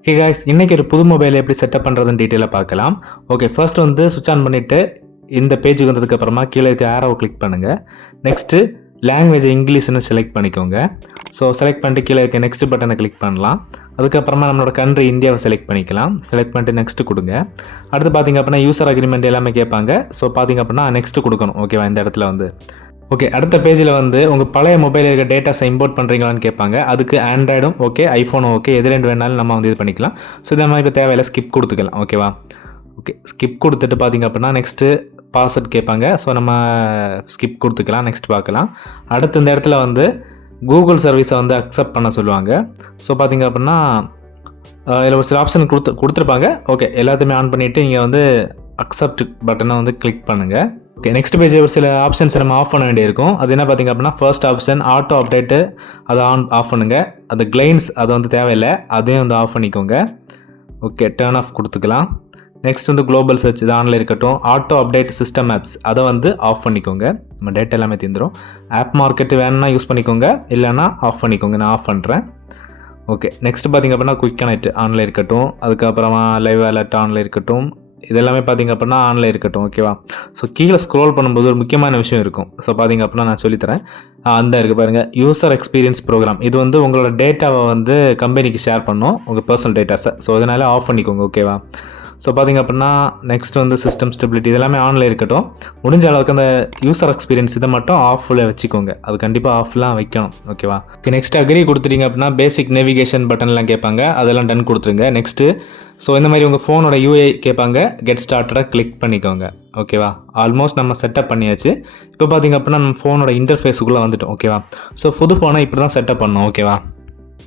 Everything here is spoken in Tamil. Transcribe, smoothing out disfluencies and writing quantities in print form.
ஓகே காய்ஸ், இன்றைக்கி ஒரு புது மொபைல் எப்படி செட்டப் பண்ணுறதுன்னு டீட்டெயிலாக பார்க்கலாம். ஓகே, ஃபர்ஸ்ட் வந்து சுவிட்ச் ஆன் பண்ணிவிட்டு இந்த பேஜுக்கு வந்ததுக்கப்புறமா கீழே இருக்க ஆரோவை கிளிக் பண்ணுங்கள். நெக்ஸ்ட்டு லாங்குவேஜ் இங்கிலீஷ்னு செலக்ட் பண்ணிக்கோங்க. ஸோ செலக்ட் பண்ணிட்டு கீழே இருக்க நெக்ஸ்ட் பட்டனை கிளிக் பண்ணலாம். அதுக்கப்புறமா நம்மளோட கண்ட்ரி இந்தியாவை செலக்ட் பண்ணிக்கலாம். செலக்ட் பண்ணிட்டு நெக்ஸ்ட்டு கொடுங்க. அடுத்து பார்த்திங்க அப்படின்னா யூசர் அக்ரிமெண்ட் எல்லாமே கேட்பாங்க. ஸோ பார்த்திங்க அப்படின்னா நெக்ஸ்ட்டு கொடுக்கணும். ஓகேவா, இந்த இடத்துல வந்து ஓகே. அடுத்த பேஜில் வந்து உங்கள் பழைய மொபைலில் இருக்க டேட்டாஸை இம்போர்ட் பண்ணுறீங்களான்னு கேட்பாங்க. அதுக்கு ஆண்ட்ராய்டும் ஓகே, ஐஃபோனும் ஓகே, எது ரெண்டு வேணாலும் நம்ம வந்து இது பண்ணிக்கலாம். ஸோ இந்த மாதிரி இப்போ தேவையில்லை, ஸ்கிப் கொடுத்துக்கலாம். ஓகேவா, ஓகே. ஸ்கிப் கொடுத்துட்டு பார்த்திங்க அப்படின்னா நெக்ஸ்ட்டு பாஸ்வேர்ட் கேட்பாங்க. ஸோ நம்ம ஸ்கிப் கொடுத்துக்கலாம். நெக்ஸ்ட் பார்க்கலாம். அடுத்து இந்த இடத்துல வந்து கூகுள் சர்வீஸை வந்து அக்செப்ட் பண்ண சொல்லுவாங்க. ஸோ பார்த்திங்க அப்படின்னா இதில் ஒரு சில ஆப்ஷன் கொடுத்துருப்பாங்க. ஓகே, எல்லாத்தையுமே ஆன் பண்ணிவிட்டு நீங்கள் வந்து அக்செப்ட் பட்டனை வந்து கிளிக் பண்ணுங்கள். ஓகே, நெக்ஸ்ட் பேஜ் ஒரு சில ஆப்ஷன்ஸ் நம்ம ஆஃப் பண்ண வேண்டியிருக்கும். அது என்ன பார்த்திங்க அப்படின்னா ஃபர்ஸ்ட் ஆப்ஷன் ஆட்டோ அப்டேட்டு, அதை ஆஃப் பண்ணுங்கள். அந்த கிளைன்ஸ் அது வந்து தேவையில்லை, அதையும் வந்து ஆஃப் பண்ணிக்கோங்க. ஓகே, டர்ன் ஆஃப் கொடுத்துக்கலாம். நெக்ஸ்ட் வந்து குளோபல் சர்ச் இது ஆனில் இருக்கட்டும். ஆட்டோ அப்டேட் சிஸ்டம் ஆப்ஸ் அதை வந்து ஆஃப் பண்ணிக்கோங்க. நம்ம டேட்டா எல்லாமே தீர்ந்துடும். ஆப் மார்க்கெட்டு வேணும்னா யூஸ் பண்ணிக்கோங்க, இல்லைனா ஆஃப் பண்ணிக்கோங்க. நான் ஆஃப் பண்ணுறேன். ஓகே, நெக்ஸ்ட் பார்த்திங்க அப்படின்னா குயிக் கனெக்ட் ஆனில் இருக்கட்டும். அதுக்கப்புறமா லைவ் அலர்ட் ஆனில் இருக்கட்டும். இதெல்லாமே பார்த்திங்க அப்படின்னா ஆனில் இருக்கட்டும். ஓகேவா, ஸோ கீழே ஸ்க்ரோல் பண்ணும்போது ஒரு முக்கியமான விஷயம் இருக்கும். ஸோ பார்த்திங்க அப்படின்னா நான் சொல்லித்தரேன். அந்த இருக்குது பாருங்கள், யூசர் எக்ஸ்பீரியன்ஸ் ப்ரோக்ராம். இது வந்து உங்களோட டேட்டாவை வந்து கம்பெனிக்கு ஷேர் பண்ணணும், உங்கள் பர்சனல் டேட்டாஸை. ஸோ அதனால் ஆஃப் பண்ணிக்கோங்க. ஓகேவா, ஸோ பார்த்திங்க அப்படின்னா நெக்ஸ்ட் வந்து சிஸ்டம் ஸ்டெபிலிட்டி இதெல்லாமே ஆனில் இருக்கட்டும். முடிஞ்ச அளவுக்கு அந்த யூசர் எக்ஸ்பீரியன்ஸ் இதை மட்டும் ஆஃபில் வச்சுக்கோங்க. அது கண்டிப்பாக ஆஃப்லாம் வைக்கணும். ஓகேவா, ஓகே. நெக்ஸ்ட் அக்ரி கொடுத்துட்டீங்க அப்படின்னா பேசிக் நேவிகேஷன் பட்டன்லாம் கேட்பாங்க, அதெல்லாம் டன் கொடுத்துருங்க. நெக்ஸ்ட்டு ஸோ இந்த மாதிரி உங்கள் ஃபோனோட யூஐ கேட்பாங்க, கெட் ஸ்டார்டடாக கிளிக் பண்ணிக்கோங்க. ஓகேவா, ஆல்மோஸ்ட் நம்ம செட்டப் பண்ணியாச்சு. இப்போ பார்த்திங்க அப்படின்னா நம்ம ஃபோனோட இன்டர்ஃபேஸுக்குள்ளே வந்துட்டோம். ஓகேவா, ஸோ புது ஃபோனை இப்படி தான் செட்டப் பண்ணோம். ஓகேவா.